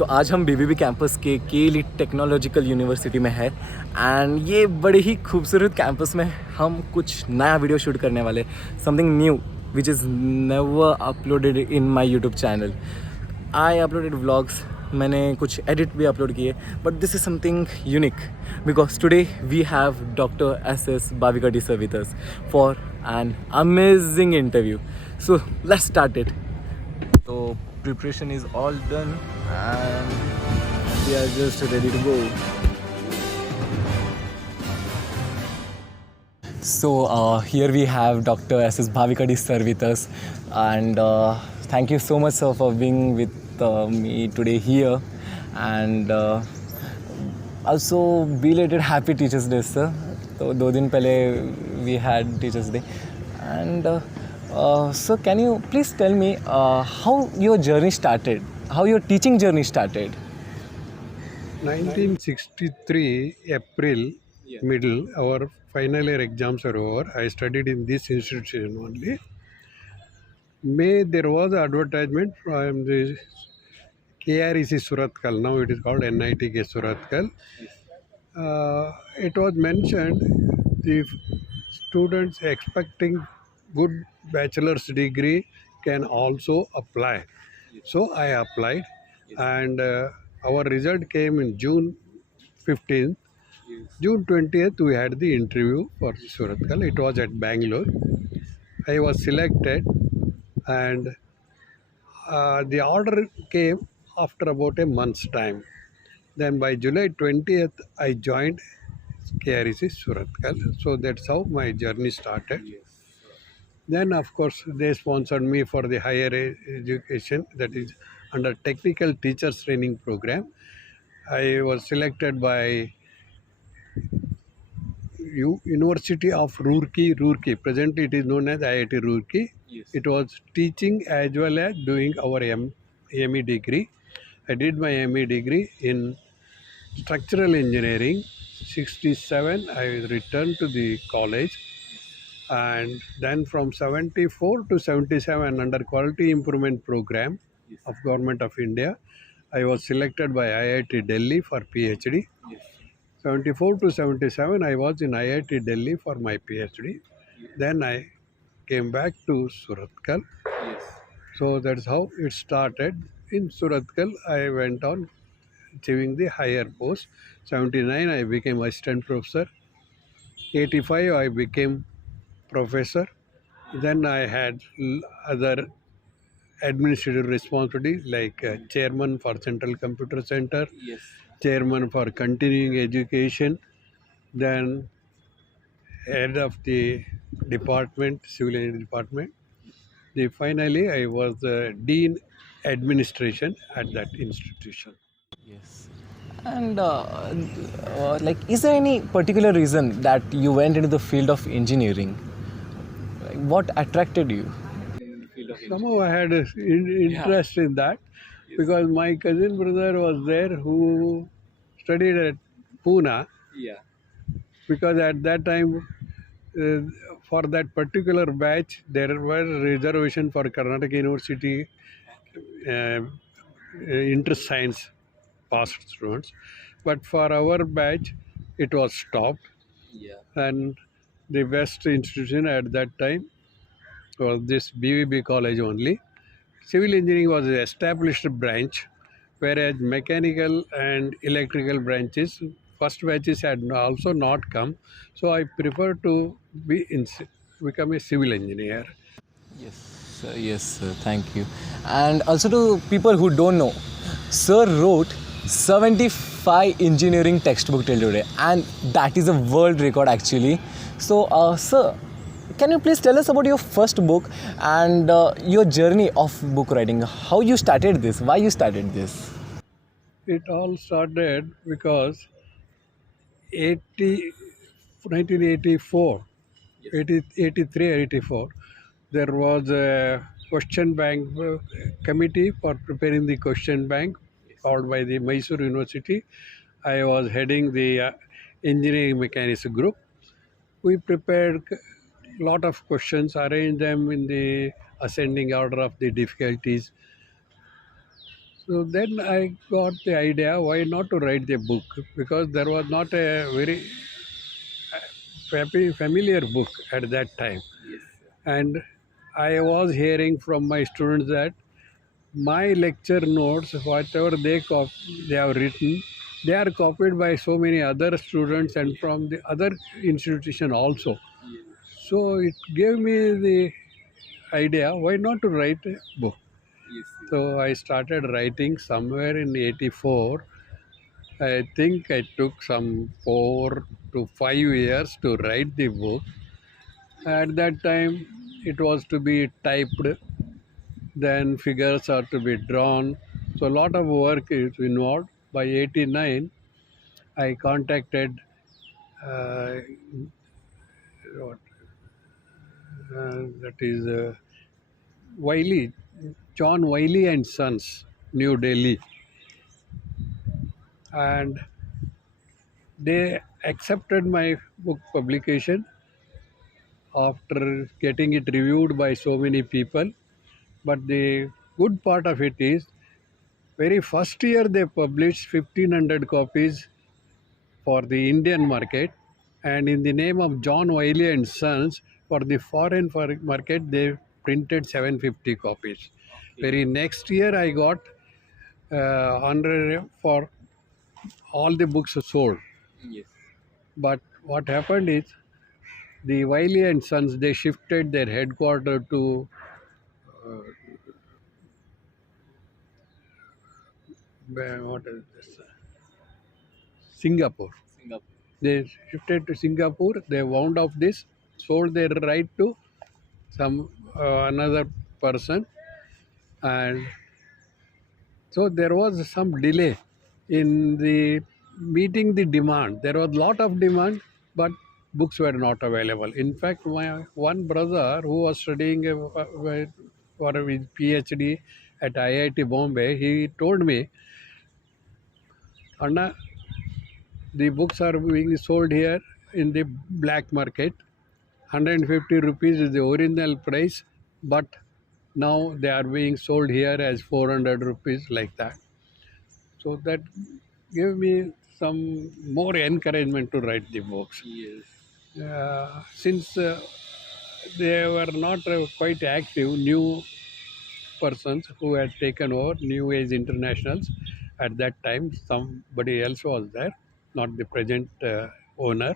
तो आज हम बीबीबी कैंपस के लीड टेक्नोलॉजिकल यूनिवर्सिटी में है एंड ये बड़े ही खूबसूरत कैंपस में हम कुछ नया वीडियो शूट करने वाले, something new which is never uploaded in my YouTube channel. I uploaded vlogs, मैंने कुछ एडिट भी अपलोड किए, but this is something unique because today we have doctor S.S Bhavikatti sir with us for an amazing interview. So let's start it. So preparation is all done and we are just ready to go. So here we have Dr S.S Bhavikatti sir with us, and thank you so much sir for being with me today here, and also belated happy Teachers Day sir. So 2 दिन पहले we had Teachers Day, and so can you please tell me how your journey started, how your teaching journey started? 1963 April middle, our final year exams are over. I studied in this institution only. May there was an advertisement from the KREC Surathkal. Now it is called NITK Surathkal. It was mentioned the students expecting good bachelor's degree can also apply. So I applied, and our result came in June 15th. June 20th, we had the interview for Surathkal. It was at Bangalore. I was selected, and the order came after about a month's time. Then by July 20th, I joined KREC Surathkal. So that's how my journey started. Then, of course, they sponsored me for the higher education, that is under technical teachers training program. I was selected by University of Roorkee. Presently, it is known as IIT Roorkee. Yes. It was teaching as well as doing our ME degree. I did my ME degree in structural engineering. 67, I returned to the college, and then from 74 to 77 under quality improvement program of Government of India, I was selected by IIT Delhi for PhD. 74 to 77, I was in IIT Delhi for my PhD. Then I came back to Surathkal. So that's how it started. In Surathkal, I went on achieving the higher post. 79, I became assistant professor. 85, I became professor. Then I had other administrative responsibilities like chairman for Central Computer Center, chairman for continuing education, then head of the department, civil engineering department. Finally, I was the dean administration at that institution. Yes. And like, is there any particular reason that you went into the field of engineering? Like, what attracted you? Somehow I had an interest in that because my cousin brother was there who studied at Pune, because at that time uh, for that particular batch there were reservation for Karnataka University inter-science passed students, but for our batch it was stopped, and the best institution at that time was this BVB college only. Civil engineering was an established branch, whereas mechanical and electrical branches, first batches had also not come. So I prefer to become a civil engineer. Yes, sir, thank you. And also to people who don't know, sir wrote 75 engineering textbook till today, and that is a world record actually. So, sir, can you please tell us about your first book and your journey of book writing? How you started this? Why you started this? It all started because 80, 1984, 83 or 84, there was a question bank committee for preparing the question bank called by the Mysore University. I was heading the engineering mechanics group. We prepared a lot of questions, arranged them in the ascending order of the difficulties. So then I got the idea why not to write the book, because there was not a very familiar book at that time. And I was hearing from my students that my lecture notes, whatever they have written, they are copied by so many other students and from the other institution also. So it gave me the idea why not to write a book. So I started writing somewhere in '84. I think I took some 4 to 5 years to write the book. At that time, it was to be typed, then figures are to be drawn. So a lot of work is involved. By '89, I contacted uh, what, that is Wiley, John Wiley and Sons, New Delhi, and they accepted my book publication after getting it reviewed by so many people. But the good part of it is, very first year they published 1,500 copies for the Indian market, and in the name of John Wiley and Sons, for the foreign market they printed 750 copies. Very next year I got 100 for all the books sold. But what happened is, the Wiley and Sons, they shifted their headquarters to what is this? Singapore. They shifted to Singapore. They wound up this, sold their right to some another person, and so there was some delay in the meeting the demand. There was lot of demand, but books were not available. In fact, my one brother who was studying for his PhD at IIT Bombay, he told me, Anna, the books are being sold here in the black market. 150 rupees is the original price, but now they are being sold here as 400 rupees, like that. So that gave me some more encouragement to write the books. Since they were not quite active, new persons who had taken over, New Age Internationals, at that time, somebody else was there, not the present owner.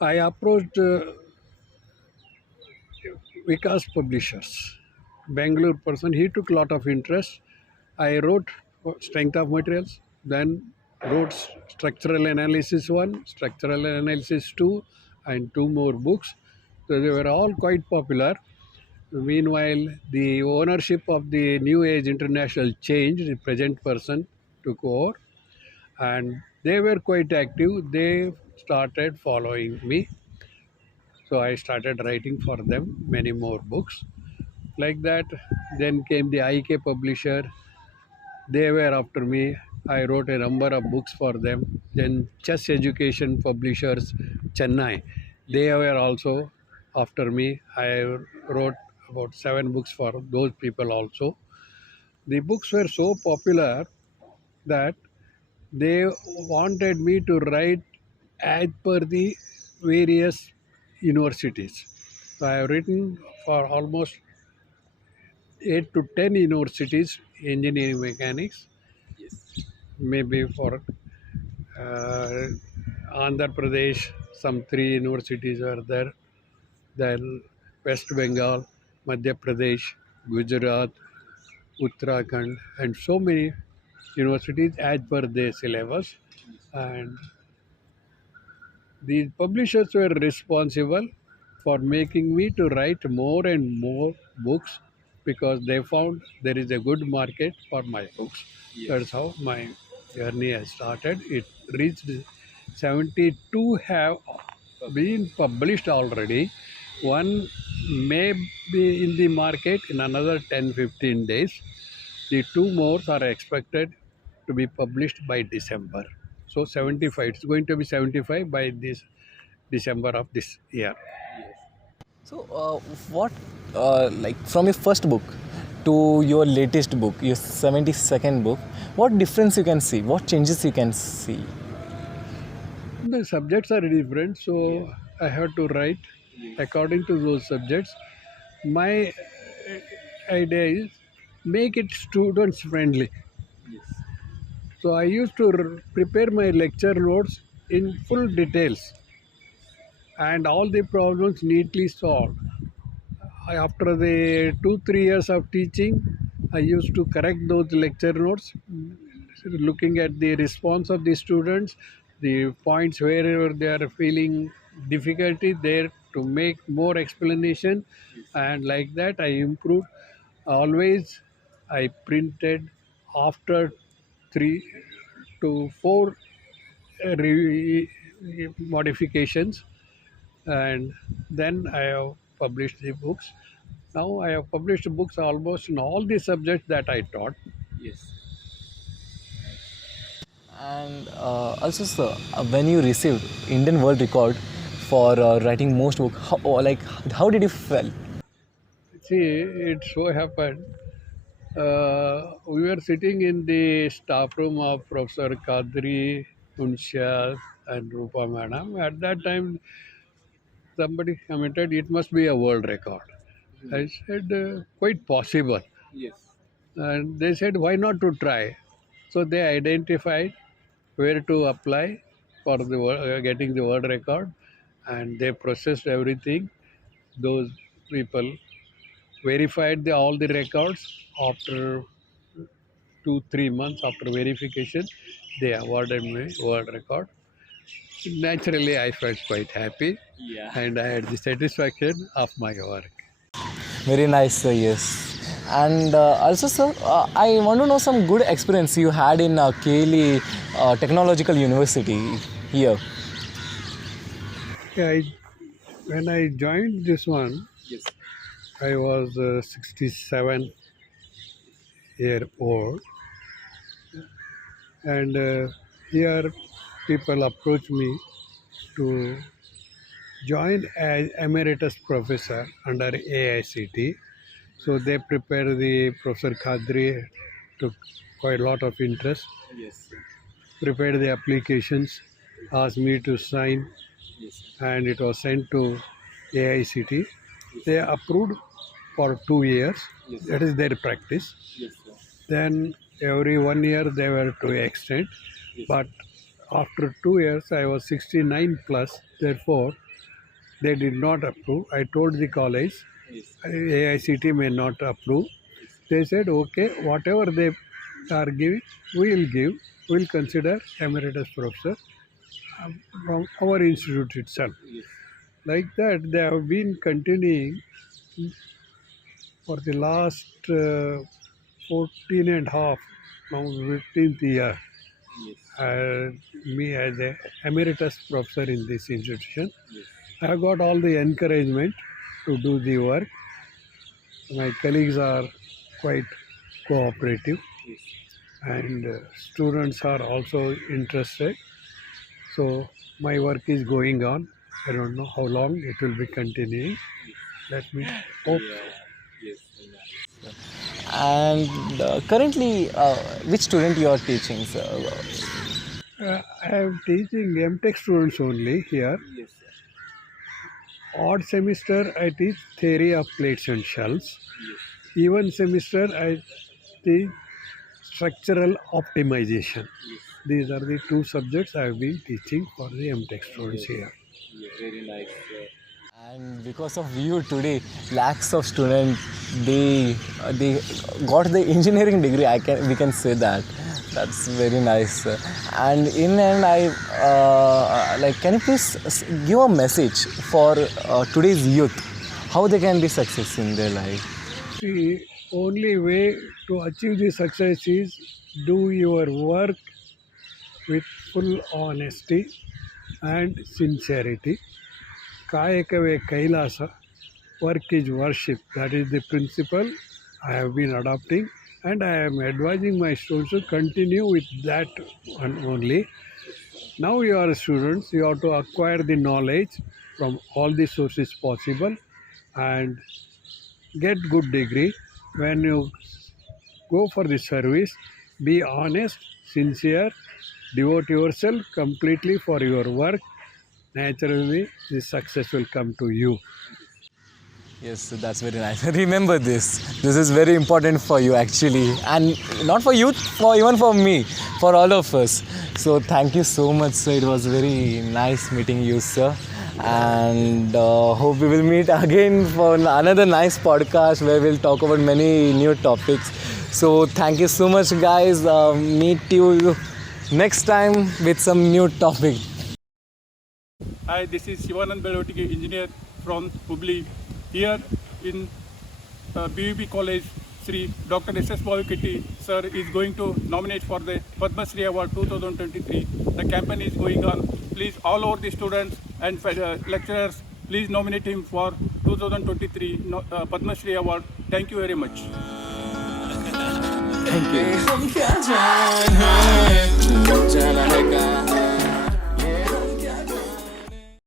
I approached Vikas Publishers, Bangalore person. He took a lot of interest. I wrote Strength of Materials, then wrote Structural Analysis 1, Structural Analysis 2, and 2 more books. So they were all quite popular. Meanwhile, the ownership of the New Age International changed. The present person took over, and they were quite active. They started following me. So I started writing for them many more books. Like that, then came the IK publisher. They were after me. I wrote a number of books for them. Then Chess Education Publishers, Chennai, they were also after me. I wrote about 7 books for those people also. The books were so popular that they wanted me to write as per the various universities. So I have written for almost 8 to 10 universities, engineering mechanics, maybe for uh, Andhra Pradesh, some 3 universities are there, then West Bengal, Madhya Pradesh, Gujarat, Uttarakhand, and so many universities as per their syllabus. And the publishers were responsible for making me to write more and more books, because they found there is a good market for my books. That's how my journey has started. It reached 72 have been published already. One may be in the market in another 10-15 days. The 2 more are expected to be published by December. So 75, it's going to be 75 by this December of this year. So, what, like from your first book, to your latest book, your 72nd book, what difference you can see? What changes you can see? The subjects are different, so I have to write according to those subjects. My idea is make it students friendly. So I used to prepare my lecture notes in full details and all the problems neatly solved. After the 2 3 years of teaching, I used to correct those lecture notes, looking at the response of the students, the points wherever they are feeling difficulty there to make more explanation, and like that I improved. Always I printed after 3 to 4 modifications, and then I have published the books. Now I have published books almost in all the subjects that I taught. Yes. And also, sir, when you received Indian World Record for writing most book, how did you feel? See, it so happened. We were sitting in the staff room of Professor Kadri, Unsha, and Rupa Madam. At that time, somebody commented it must be a world record. I said, quite possible. Yes. And they said, why not to try? So they identified where to apply for the getting the world record, and they processed everything. Those people verified all the records. After 2 3 months after verification, they awarded me world record. Naturally, I felt quite happy, Yeah. and I had the satisfaction of my work. Very nice, sir. Yes. And also, sir, I want to know some good experience you had in Keli Technological University here. Yeah, when I joined this one, Yes. I was 67-year old, and here people approached me to join as emeritus professor under AICT. So they prepare the Professor Kadri, took quite a lot of interest, Yes. prepared the applications, asked me to sign, Yes. and it was sent to AICT. They approved for 2 years. Yes. That is their practice. Yes, sir. Then every 1 year they were to extend. Yes. But after 2 years, I was 69 plus. Therefore, they did not approve. I told the college, Yes. AICT may not approve. They said, okay, whatever they are giving, we will give. We will consider emeritus professor from our institute itself. Yes. Like that, they have been continuing for the last 14 and a half, now 15th year. Yes. Me as a emeritus professor in this institution. Yes. I have got all the encouragement to do the work. My colleagues are quite cooperative, Yes. and students are also interested. So my work is going on. I don't know how long it will be continuing. Let me hope. Yes. And currently, which student you are teaching, sir? I am teaching MTech students only here. Yes. Odd semester I teach theory of plates and shells. Even semester I teach structural optimization. These are the two subjects I have been teaching for the MTech students here. Very nice. And because of you today, lakhs of students they got the engineering degree. We can say that. That's very nice. And in and I can you please give a message for today's youth, how they can be success in their life? The only way to achieve the success is do your work with full honesty and sincerity. Kayakave Kailasa, work is worship. That is the principle I have been adopting, and I am advising my students to continue with that one only. Now you are students, you have to acquire the knowledge from all the sources possible and get good degree. when you go for the service, be honest, sincere, devote yourself completely for your work. Naturally, the success will come to you. Yes, so that's very nice. Remember this. This is very important for you actually, and not for you, for even for me, for all of us. So thank you so much, sir. It was very nice meeting you, sir. And hope we will meet again for another nice podcast where we'll talk about many new topics. So thank you so much, guys. Meet you next time with some new topic. Hi, this is Shivanand Belotiki, engineer from Hubli. Here in BUP College, Sri Dr S.S Bhavikatti sir is going to nominate for the Padma Shri Award 2023. The campaign is going on. Please, all over the students and lecturers, please nominate him for 2023 Padma Shri Award. Thank you very much. Thank you.